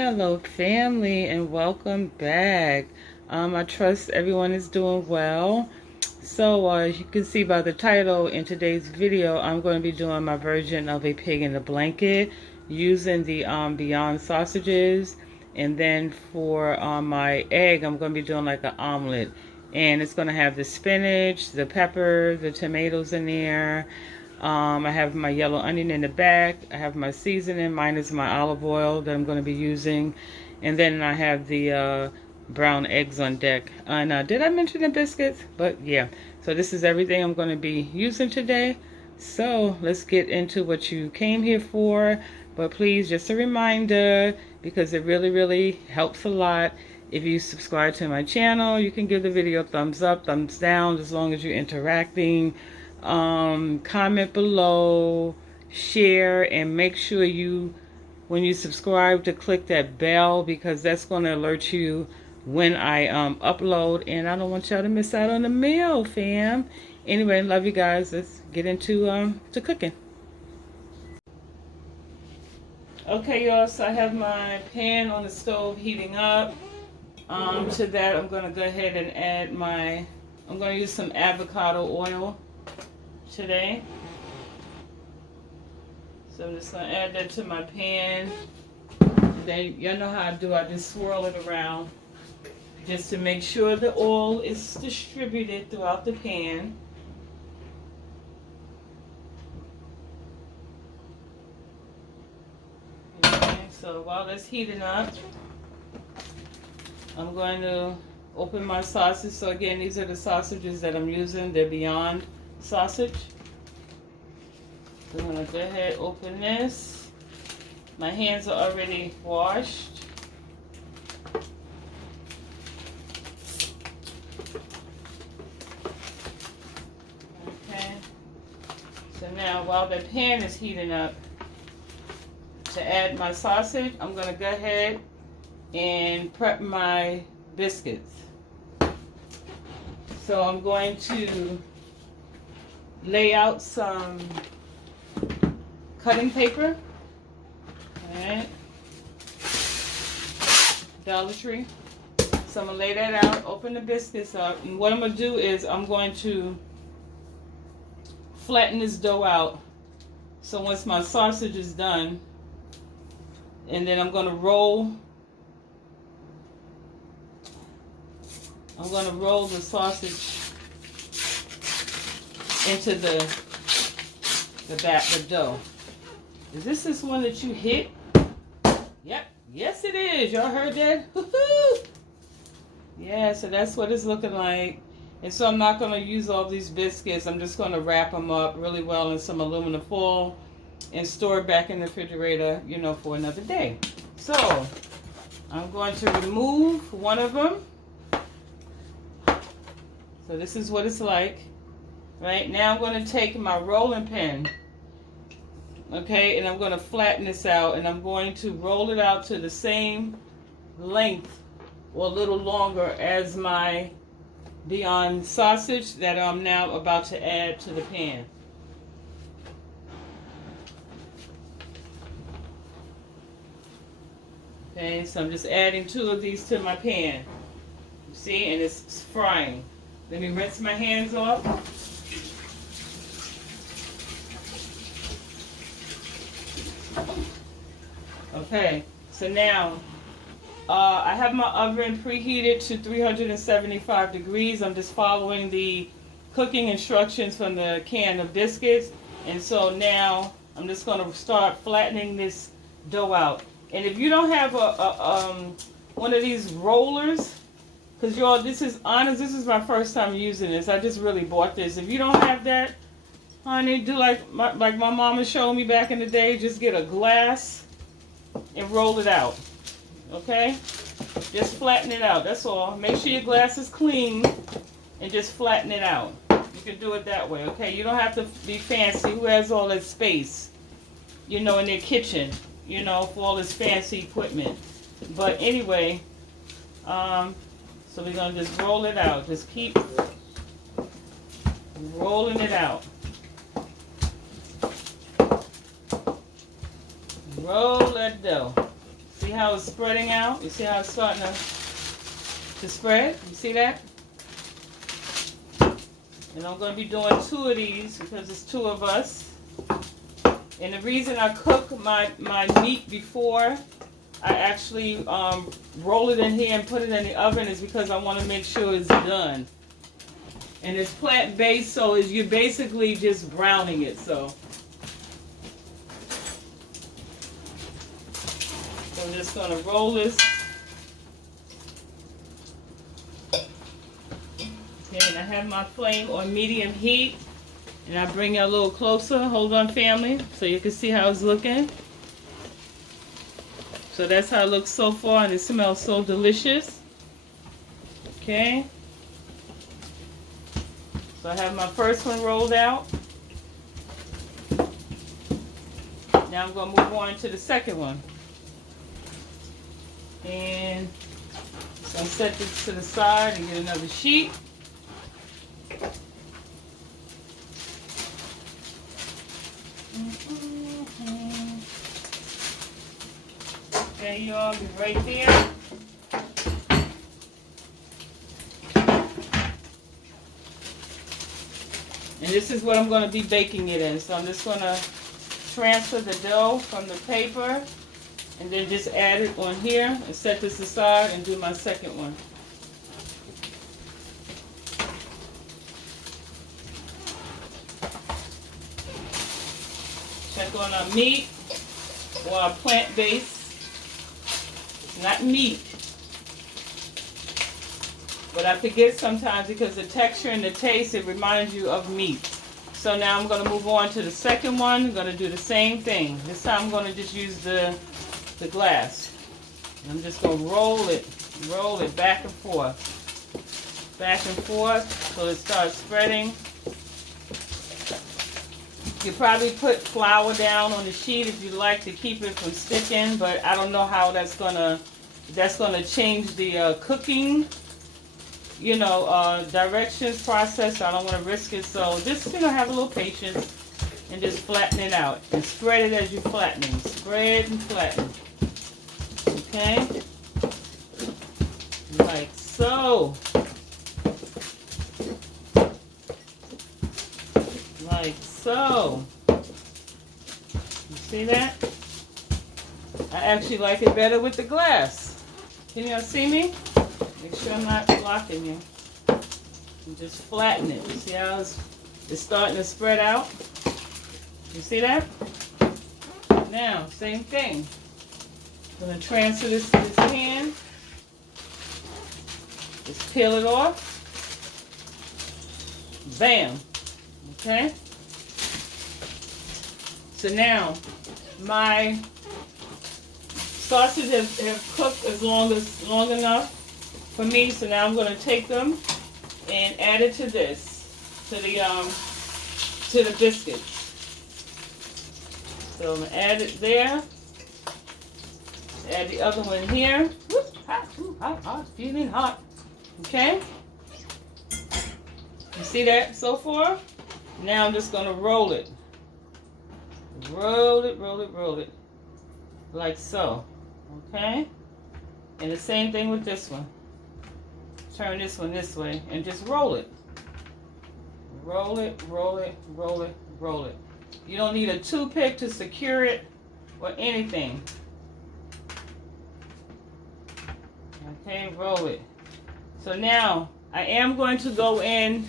Hello, family, and welcome back. I trust everyone is doing well. So, as you can see by the title in today's video, I'm going to be doing my version of a pig in a blanket using the Beyond sausages. And then for my egg, I'm going to be doing like an omelet. And it's going to have the spinach, the pepper, the tomatoes in there. I have my yellow onion in the back. I have my seasoning. Mine is my olive oil that I'm going to be using. And then I have the brown eggs on deck. And did I mention the biscuits? But yeah, so this is everything I'm going to be using today. So let's get into what you came here for. But please, just a reminder, because it really helps a lot. If you subscribe to my channel, you can give the video a thumbs up, thumbs down, as long as you're interacting. Comment below, share, and make sure you, when you subscribe, to click that bell, because that's going to alert you when I upload, and I don't want y'all to miss out on the meal, fam. Anyway, love you guys. Let's get into to cooking. Okay, y'all, so I have my pan on the stove heating up. To that, I'm going to go ahead and add I'm going to use some avocado oil today. So I'm just going to add that to my pan. And then, y'all know how I do. I just swirl it around just to make sure the oil is distributed throughout the pan. Okay, so while that's heating up, I'm going to open my sausage. So again, these are the sausages that I'm using. They're Beyond sausage. So I'm going to go ahead and open this. My hands are already washed. Okay. So now while the pan is heating up, to add my sausage, I'm going to go ahead and prep my biscuits. So I'm going to lay out some cutting paper. Alright. Dollar Tree. So I'm going to lay that out, open the biscuits up, and what I'm going to do is I'm going to flatten this dough out. So once my sausage is done, and then I'm going to roll the sausage into the dough. Is this one that you hit? Yep. Yes, it is. Y'all heard that? Yeah, so that's what it's looking like. And so I'm not going to use all these biscuits. I'm just going to wrap them up really well in some aluminum foil and store it back in the refrigerator, for another day. So I'm going to remove one of them. So this is what it's like. Right now I'm going to take my rolling pin, okay, and I'm going to flatten this out, and I'm going to roll it out to the same length or a little longer as my Beyond sausage that I'm now about to add to the pan. Okay, so I'm just adding 2 of these to my pan. You see, and it's frying. Let me rinse my hands off. Okay, so now I have my oven preheated to 375 degrees. I'm just following the cooking instructions from the can of biscuits. And so now I'm just going to start flattening this dough out. And if you don't have one of these rollers, because y'all, this is honest, this is my first time using this. I just really bought this. If you don't have that, honey, do like my mama showed me back in the day. Just get a glass and roll it out. Okay? Just flatten it out. That's all. Make sure your glass is clean and just flatten it out. You can do it that way. Okay? You don't have to be fancy. Who has all that space, in their kitchen, for all this fancy equipment? But anyway, so we're going to just roll it out. Just keep rolling it out. Roll that dough. See See how it's spreading out? You see how it's starting to spread? You see that? And I'm going to be doing 2 of these because it's 2 of us. And the reason I cook my meat before I actually roll it in here and put it in the oven is because I want to make sure it's done. And it's plant-based, so you're basically just browning it. So I'm just going to roll this. Okay, and I have my flame on medium heat. And I bring it a little closer. Hold on, family, so you can see how it's looking. So that's how it looks so far, and it smells so delicious. Okay. So I have my first one rolled out. Now I'm going to move on to the second one. And so I'll set this to the side and get another sheet. Okay, you all be right there. And this is what I'm going to be baking it in. So I'm just going to transfer the dough from the paper and then just add it on here and set this aside and do my second one. Check on our meat or our plant-based. Not meat. But I forget sometimes because the texture and the taste, it reminds you of meat. So now I'm going to move on to the second one. I'm going to do the same thing. This time I'm going to just use the glass. And I'm just going to roll it back and forth. Back and forth till it starts spreading. You probably put flour down on the sheet if you like to keep it from sticking, but I don't know how that's gonna change the cooking, directions process. So I don't want to risk it. So just have a little patience and just flatten it out and spread it as you're flattening. Spread and flatten. Okay, like so. Like so. You see that? I actually like it better with the glass. Can y'all see me? Make sure I'm not blocking you. And just flatten it. See how it's starting to spread out? You see that? Now, same thing. I'm going to transfer this to this pan. Just peel it off. Bam. Okay? So now, my sausages have cooked long enough for me. So now I'm going to take them and add it to this, to the biscuits. So I'm going to add it there. Add the other one here. Whoop, hot, feeling hot. Okay? You see that so far? Now I'm just going to roll it. Roll it. Like so. Okay? And the same thing with this one. Turn this one this way and just roll it. Roll it. You don't need a toothpick to secure it or anything. Okay, roll it. So now I am going to go in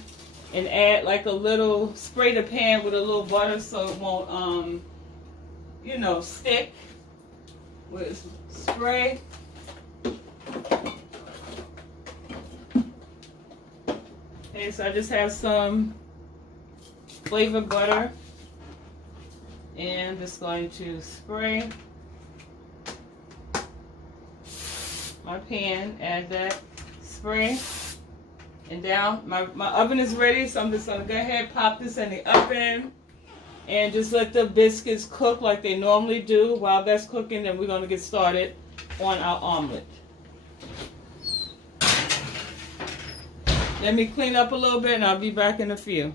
and add like a little, spray the pan with a little butter so it won't, stick. With spray. Okay, so I just have some flavored butter. And I'm just going to spray my pan, add that, spray. And down, my oven is ready, so I'm just going to go ahead, pop this in the oven, and just let the biscuits cook like they normally do. While that's cooking, then we're going to get started on our omelet. Let me clean up a little bit, and I'll be back in a few.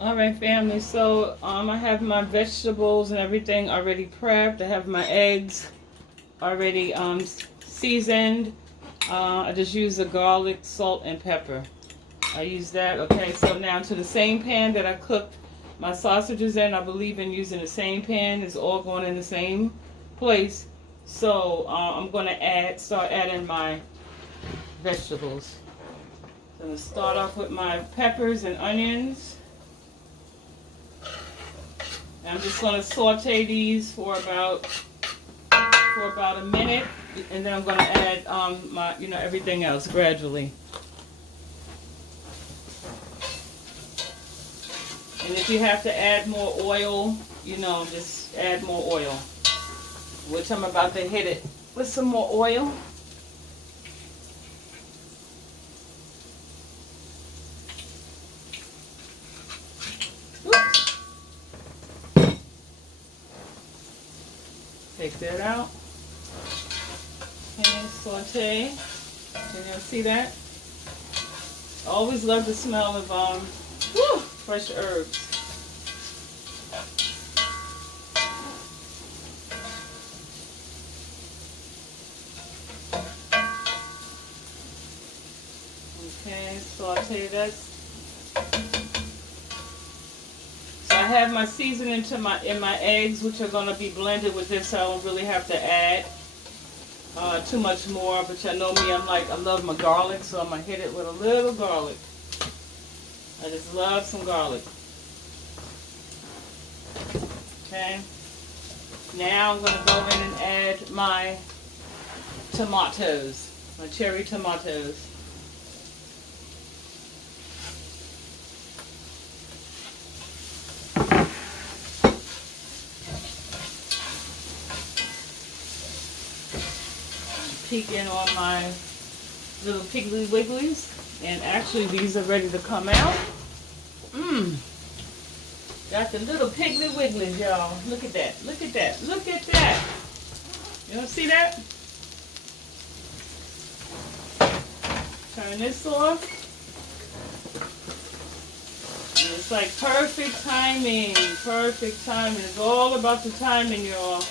All right, family. So I have my vegetables and everything already prepped. I have my eggs already seasoned. I just use the garlic, salt, and pepper. I use that. Okay, so now to the same pan that I cooked my sausages in. I believe in using the same pan. It's all going in the same place. So I'm going to start adding my vegetables. So I'm going to start off with my peppers and onions. And I'm just going to saute these for about a minute, and then I'm going to add my everything else gradually. And if you have to add more oil, just add more oil. Which I'm about to hit it with some more oil. Oops. Take that out. Okay, saute. Can you see that? I always love the smell of fresh herbs. Okay, saute that. So I have my seasoning in my eggs, which are going to be blended with this, so I don't really have to add too much more. But you know me, I love my garlic, so I'm going to hit it with a little garlic. I just love some garlic. Okay. Now I'm going to go in and add my tomatoes, my cherry tomatoes. Peek in on my little Piggly Wigglies, and actually these are ready to come out. Got the little Piggly Wigglies, y'all. Look at that, look at that, look at that. You don't see that? Turn this off. And it's like perfect timing, perfect timing. It's all about the timing, y'all.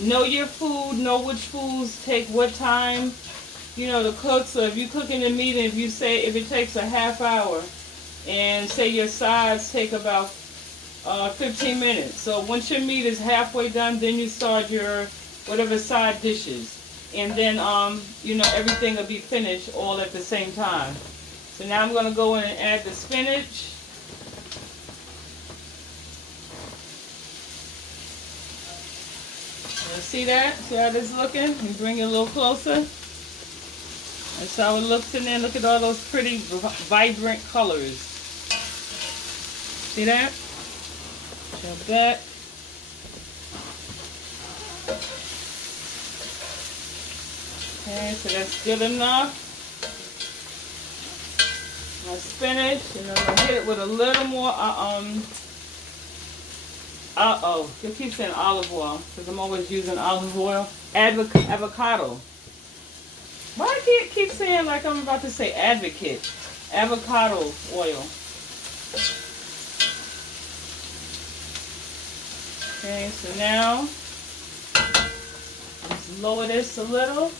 Know your food, know which foods take what time, to cook. So if you're cooking the meat, and if it takes a half hour, and say your sides take about 15 minutes. So once your meat is halfway done, then you start your whatever side dishes. And then, everything will be finished all at the same time. So now I'm going to go in and add the spinach. See that? See how this is looking? You bring it a little closer. That's how it looks in there. Look at all those pretty, vibrant colors. See that? Show that. Okay, so that's good enough. My spinach, and I'm gonna hit it with a little more. You keep saying olive oil, because I'm always using olive oil. Avocado. Why do you keep saying like I'm about to say advocate? Avocado oil. Okay, so now, let's lower this a little.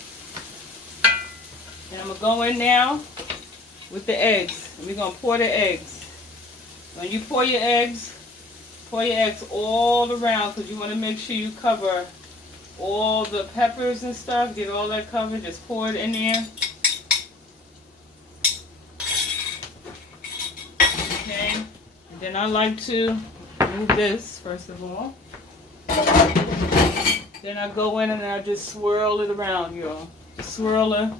And I'm going to go in now with the eggs. And we're going to pour the eggs. When you pour your eggs all around, because you want to make sure you cover all the peppers and stuff. Get all that covered. Just pour it in there. Okay. And then I like to move this, first of all. Then I go in and I just swirl it around, y'all. Swirl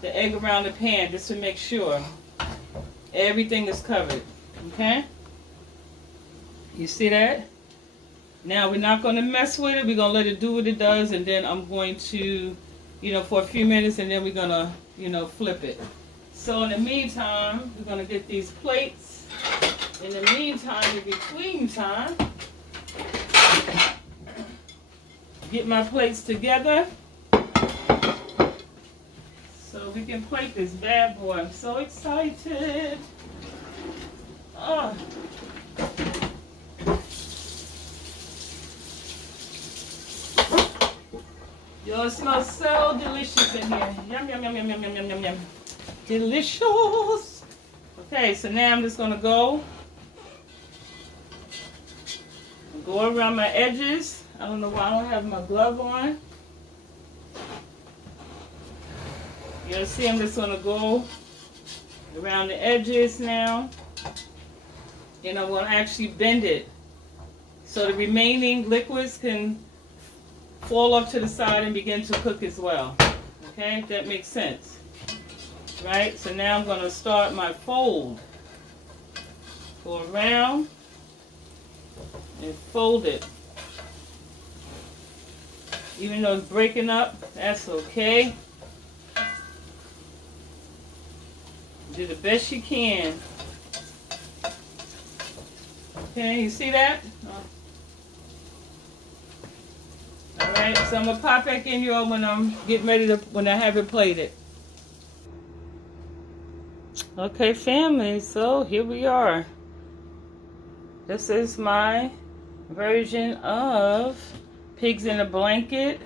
the egg around the pan just to make sure everything is covered. Okay? You see that? Now we're not going to mess with it. We're going to let it do what it does, and then I'm going to, for a few minutes, and then we're going to, flip it. So in the meantime, we're going to get these plates. In the meantime, in between time, get my plates together so we can plate this bad boy. I'm so excited. Oh. Yo, it smells so delicious in here. Yum, yum, yum, yum, yum, yum, yum, yum, yum. Delicious. Okay, so now I'm just gonna go around my edges. I don't know why I don't have my glove on. You'll see I'm just gonna go around the edges now. And I'm gonna actually bend it so the remaining liquids can fall off to the side and begin to cook as well. Okay, if that makes sense. Right, so now I'm gonna start my fold. Go around and fold it. Even though it's breaking up, that's okay. Do the best you can. Okay, you see that? Alright, so I'm gonna pop back in y'all when I'm getting ready to, when I have it plated. Okay, family, so here we are. This is my version of pigs in a blanket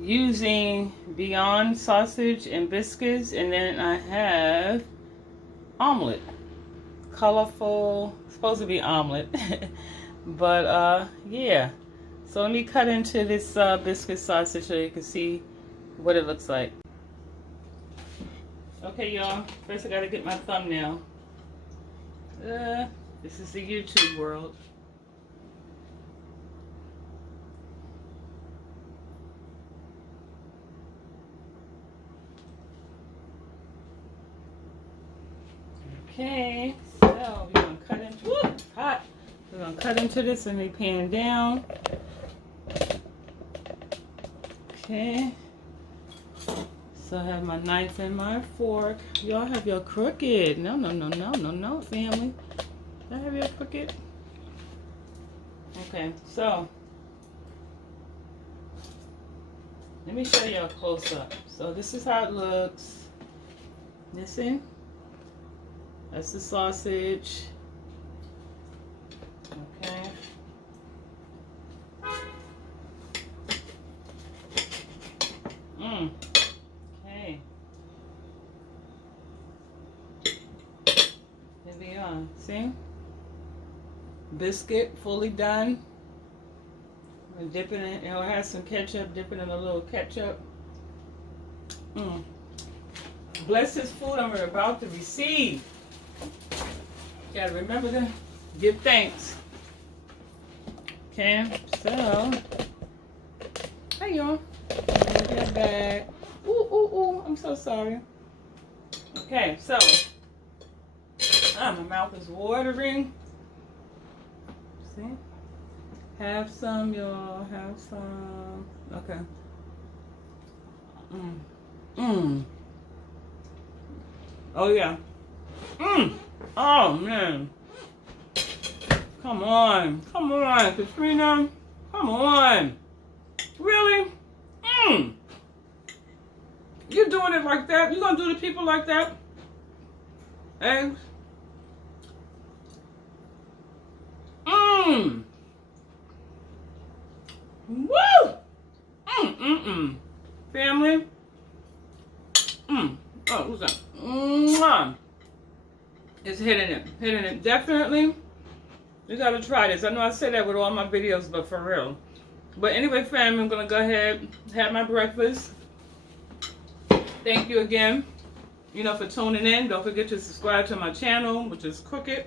using Beyond sausage and biscuits, and then I have omelet. Colorful, supposed to be omelet, but yeah. So let me cut into this biscuit sausage so you can see what it looks like. Okay, y'all. First, I gotta get my thumbnail. This is the YouTube world. Okay, so we're gonna cut into hot. We're gonna cut into this and then pan down. Okay. So I have my knife and my fork. Y'all have your crooked. No, no, no, no, no, no, family. I have your crooked. Okay, so let me show you a close up. So this is how it looks. Listen. That's the sausage. Okay. Okay. Here we are. See? Biscuit fully done. And dip it in, it'll have some ketchup, dip it in a little ketchup. Bless this food I'm about to receive. You gotta remember to give thanks. Okay, so hey y'all. That bag. Ooh, ooh, ooh, I'm so sorry. Okay, so my mouth is watering. See? Have some, y'all. Have some. Okay. Oh yeah. Oh man. Come on. Come on, Katrina. Come on. Really? You doing it like that? You gonna do the people like that? Eggs? Woo! Family? Oh, what's that? Mwah! It's hitting it. Definitely, you gotta try this. I know I say that with all my videos, but for real. But anyway, family, I'm gonna go ahead, have my breakfast. Thank you again, for tuning in. Don't forget to subscribe to my channel, which is Crooked.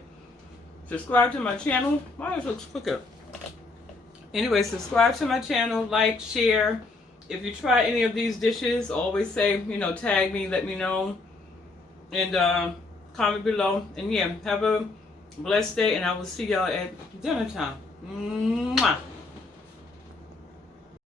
Subscribe to my channel. Why it looks crooked? Anyway, subscribe to my channel, like, share. If you try any of these dishes, always say, tag me, let me know. And comment below. And yeah, have a blessed day, and I will see y'all at dinner time. Mwah.